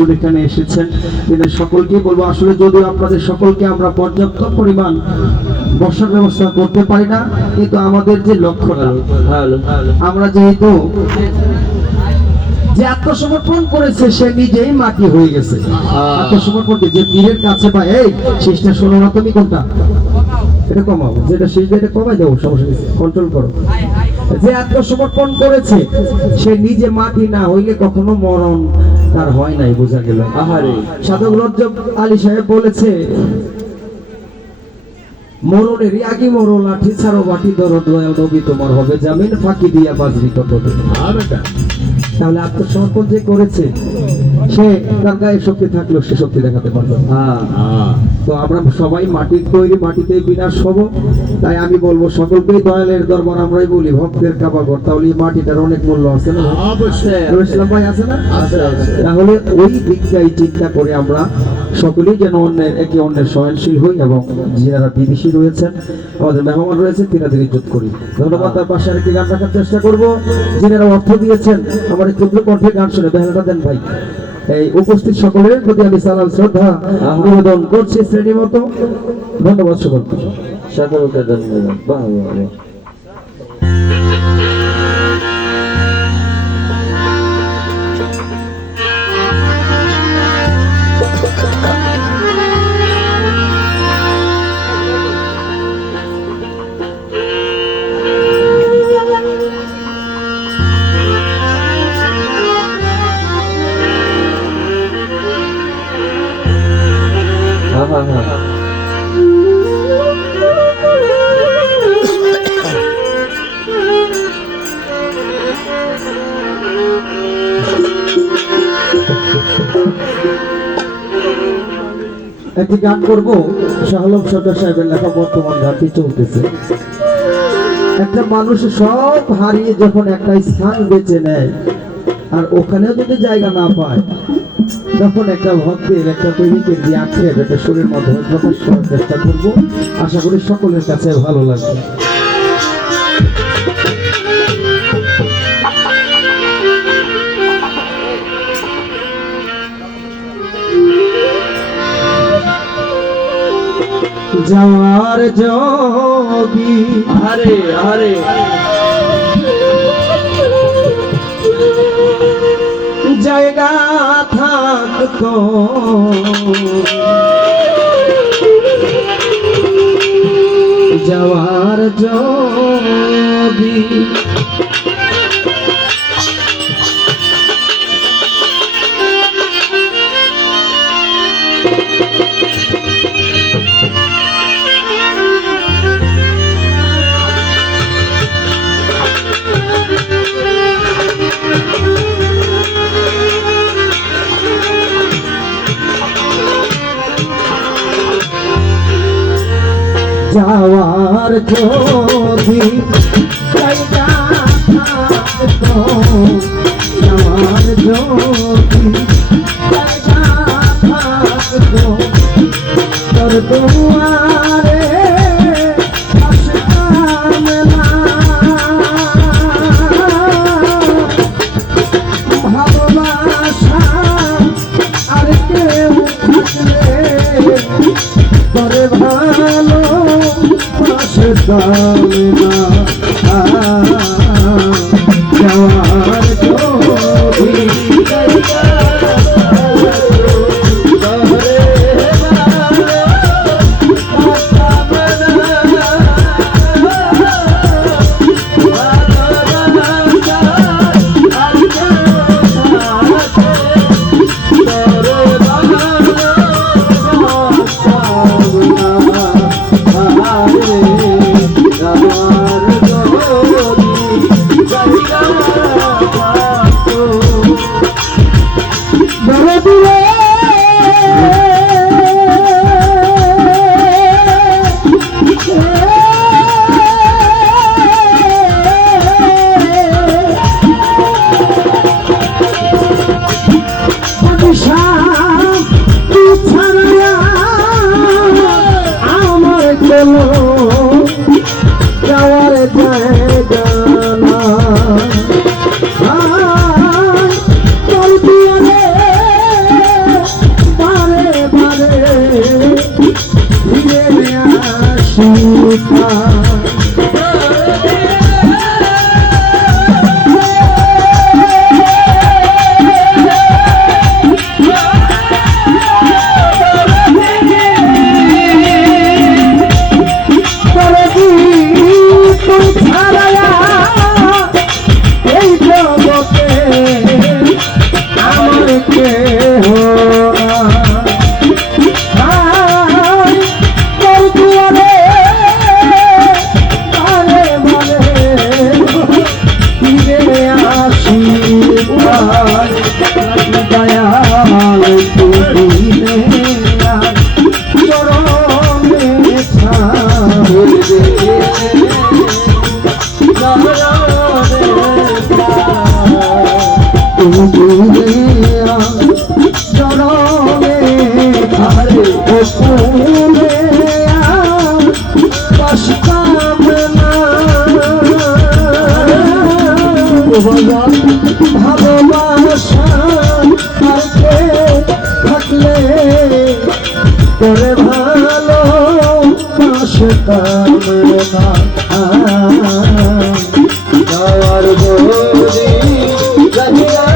হুজুর এখানে এসেছেন, এদের সকলকে বলবো আসলে যদিও আপনাদের সকলকে আমরা পর্যাপ্ত পরিমাণ বসার ব্যবস্থা করতে পারি না, কিন্তু আমাদের যে লক্ষ্যটা, আমরা যেহেতু যে আত্মসমর্পণ করেছে সে নিজেই মাটি হয়ে গেছে। আত্মসমর্পণ যে পীরের কাছে পায়, এই শেষটা শোনো না তুমি, কোনটা এটা কমাও, যেটা শেষ এটা কমাই দেবো, সমস্যা নেই, কন্ট্রোল করো। যে আত্মসমর্পণ করেছে সে নিজে মাটি না হইলে কখনো মরণ তার হয় নাই, বোঝা গেল। সাধক রজব আলী সাহেব বলেছে, মরণের আগে মরো লাঠি ছাড়ো বাটি ধরো, দয়াল নবী তোমার হবে জামিন, ফাঁকি দিয়া বাজরি কত। তাহলে আত্মসমর্পণ যে করেছে সে তার গায়ে শক্তি থাকলেও সে শক্তি দেখাতে পারবে। তো আমরা সবাই মাটির তৈরি, মাটিতেই বিনাশ হব। তাই আমি বলবো সকলকেই দয়ালের দরবার আমরাই বলি ভক্তের কাবাগর। তাহলে এই মাটিটার অনেক মূল্য আছে না? অবশ্যই ভাই, আছে না? তাহলে ওই দিকটাই চিন্তা করে আমরা সকলেই যেন অন্যের একে অন্যের সহনশীল হই, এবং যারা বিদেশি রয়েছেন, আমাদের মেহমান রয়েছেন, তিনাদের ইজ্জত করি। ধন্যবাদ। তার পাশে আরেকটি গান রাখার চেষ্টা করবো। যিনারা অর্থ দিয়েছেন আমার এই ক্ষুদ্র কণ্ঠে গান শুনে বেহালাটা দেন ভাই। এই উপস্থিত সকলের প্রতি আমি সালাম শ্রদ্ধা নিবেদন করছি শ্রেণী মতো। ধন্যবাদ সকলকে, সকলকে ধন্যবাদ। বাহ বাহ। একটি গান করবো, শাহলম সরকার সাহেবের লেখা, বর্তমান গানটি চলতেছে। একটা মানুষ সব হারিয়ে যখন একটা স্থান বেছে নেয় আর ওখানেও যদি জায়গা না পায়, তখন একটা ভক্তের, একটা প্রেমিকের যে আক্ষেপ একটা সুরের মাধ্যমে প্রকাশ করার চেষ্টা করব। আশা করি সকলের কাছে ভালো লাগবে। যাওয়ার যোগী হরে হরে জায়গা থাকতো, যাওয়ার যোগী যাওয়ার যদি জায়গা থাকতো, যাওয়ার যদি জায়গা থাকতো, তোর দুয়ারে আসতাম না, ভালোবাসা আর কেউ থাকলে তোরে ভালো যাওয়ার যদি যাওয়ার জায়গা না, তোর দুয়ারে পুরে বাসতাম না ভালোবাসা কাছে থাকলে করে ভালো বাসতাম না যাওয়ার বলি জানিয়া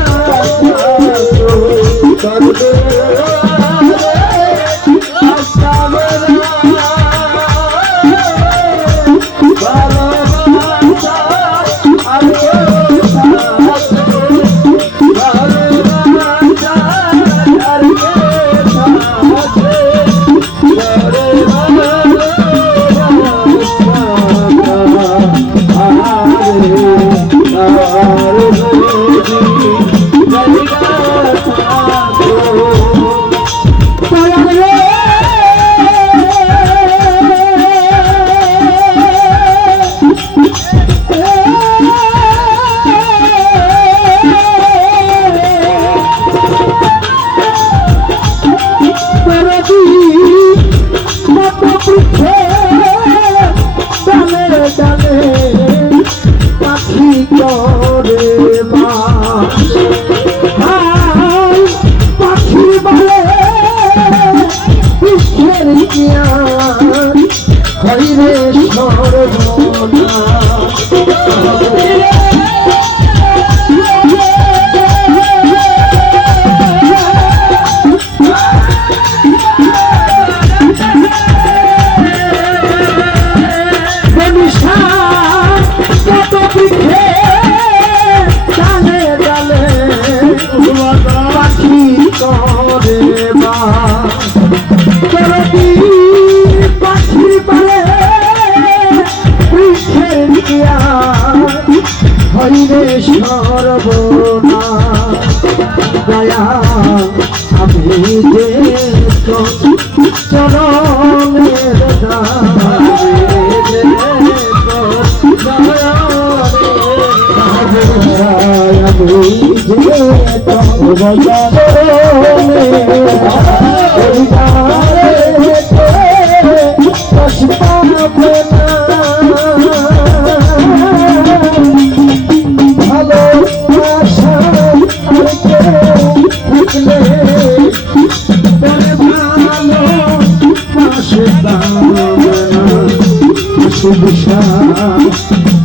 করবে সর্বনা দয়া আমি যে চরণের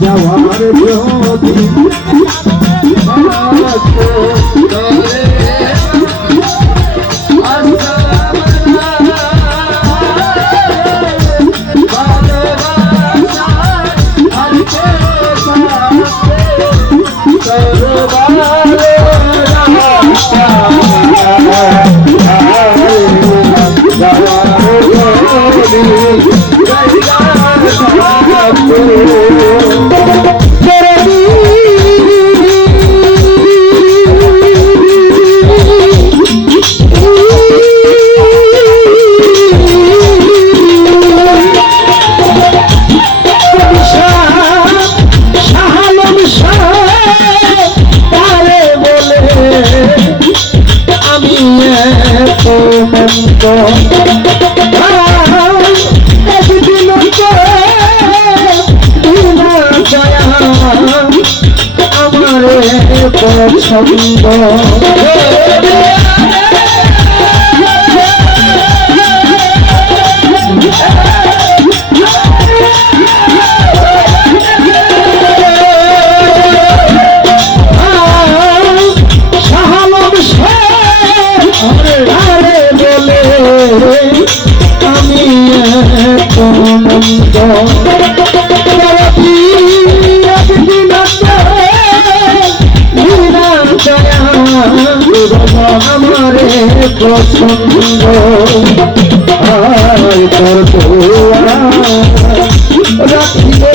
যাওয়ার যদি পছন্দ আমি আমারে পছন্দ আর তোর দোয়া রাখিলে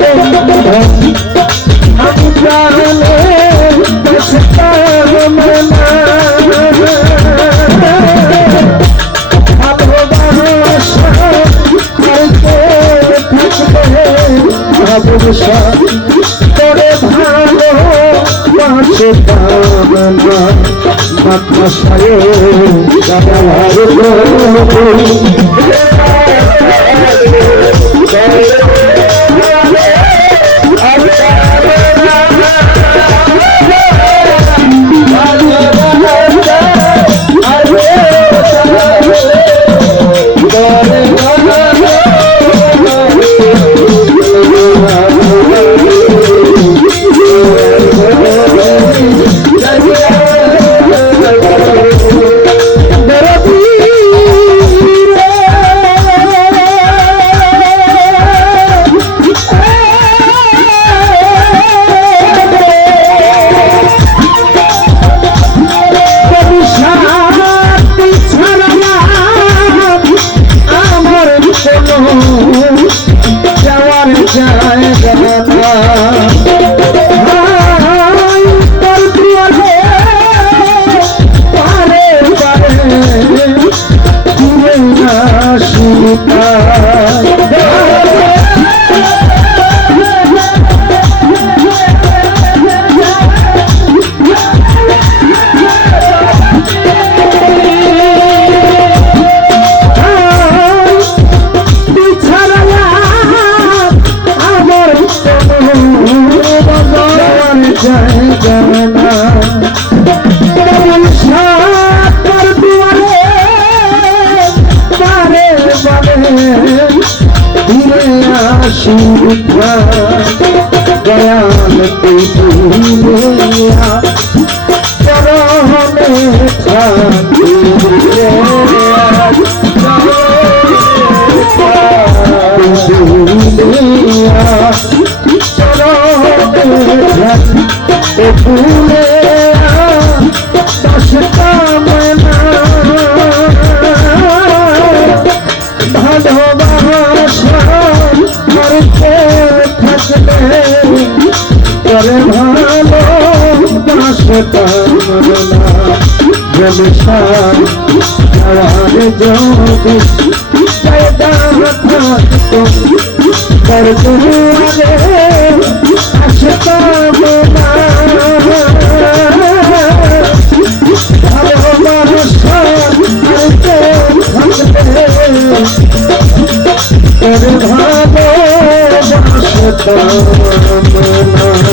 বন্ধে আমি প্রাণে ভালোবাসা ব্যবসা করে ভালো মাঝে কামনা মাদ্রাসায় দয়াল তুই দুনিয়া চরণে থাকি দুনিয়া চরণে থাকি ফুলে দশ কামনা ভালোবাসা করতে থাকলে করে ভালো বাসা কামনা জলসান যাওয়ার যদি জায়গা থাকতো তার দুয়ারে আসতাম না ভালোবাসা করতে থাকলে করে ভালো বাসা কামনা